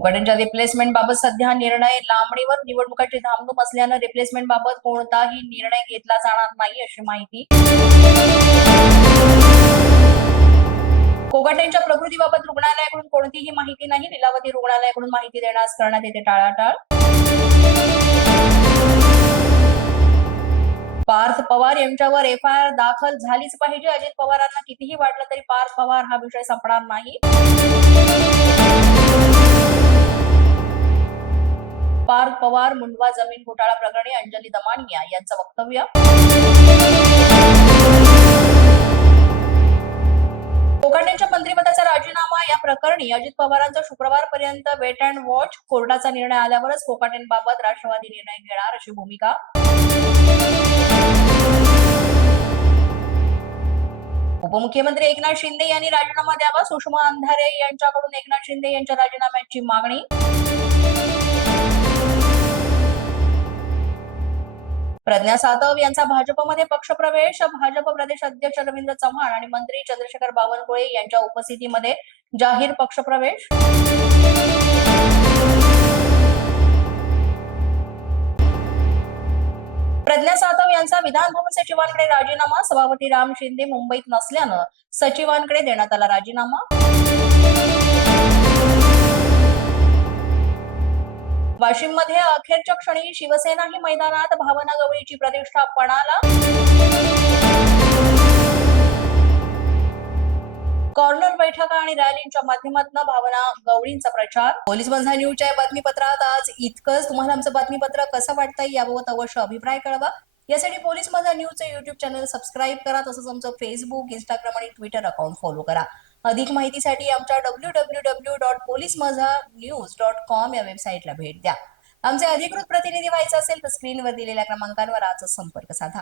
कोकाटेंच्या replacement बाबत सध्या निर्णय लांबणीवर. निवडणुकाची धामधूम असल्यानं रिप्लेसमेंट बाबत कोणताही निर्णय घेतला जाणार नाही अशी माहिती. कोकाटेंच्या प्रकृतीबाबत रुग्णालयाकडून कोणतीही माहिती नाही. लीलावती रुग्णालयाकडून माहिती देण्यास करण्यात येते टाळाटाळ. पार्थ पवार यांच्यावर एफआयआर दाखल झालीच पाहिजे. अजित पवारांना कितीही वाटलं तरी पार्थ पवार हा विषय संपणार नाही. पार्थ पवार मुंडवा जमीन घोटाळा प्रकरणी अंजली दमानिया यांचं वक्तव्य. कोकाटेंच्या मंत्रिपदाचा राजीनामा या प्रकरणी अजित पवारांचा शुक्रवारपर्यंत वेट अँड वॉच. कोर्टाचा निर्णय आल्यावरच कोकाटेंबाबत राष्ट्रवादी निर्णय घेणार अशी भूमिका. उपमुख्यमंत्री एकनाथ शिंदे यांनी राजीनामा द्यावा. सुषमा अंधारे यांच्याकडून एकनाथ शिंदे यांच्या राजीनाम्याची मागणी. प्रज्ञा सातव यांचा भाजपमध्ये पक्षप्रवेश. भाजप प्रदेश अध्यक्ष रवींद्र चव्हाण आणि मंत्री चंद्रशेखर बावनकुळे यांच्या उपस्थितीमध्ये जाहीर पक्षप्रवेश. प्रज्ञा सातव यांचा विधान भवन सचिवांकडे राजीनामा. सभापती राम शिंदे मुंबईत नसल्यानं सचिवांकडे देण्यात आला राजीनामा. वाशिममध्ये अखेरच्या क्षणी शिवसेनाही मैदानात. भावना गवळीची प्रतिष्ठा पणाला. कॉर्नर बैठका आणि रॅलींच्या माध्यमातून भावना गवळींचा प्रचार. पोलीस माझा न्यूजच्या बातमीपत्रात आज इतकंच. तुम्हाला आमचं बातमीपत्र कसं वाटतंय याबाबत अवश्य अभिप्राय कळवा. यासाठी पोलीस माझा न्यूजचं युट्यूब चॅनल सबस्क्राईब करा. तसंच आमचं फेसबुक, इंस्टाग्राम आणि ट्विटर अकाउंट फॉलो करा. अधिक माहितीसाठी आमच्या www.policemazhanews.com या वेबसाईटला भेट द्या. आमचे अधिकृत प्रतिनिधी व्हायचं असेल तर स्क्रीनवर दिलेल्या क्रमांकांवर आजच संपर्क साधा.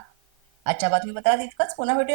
आजच्या बातमीपत्रात इतकंच. पुन्हा भेटूया.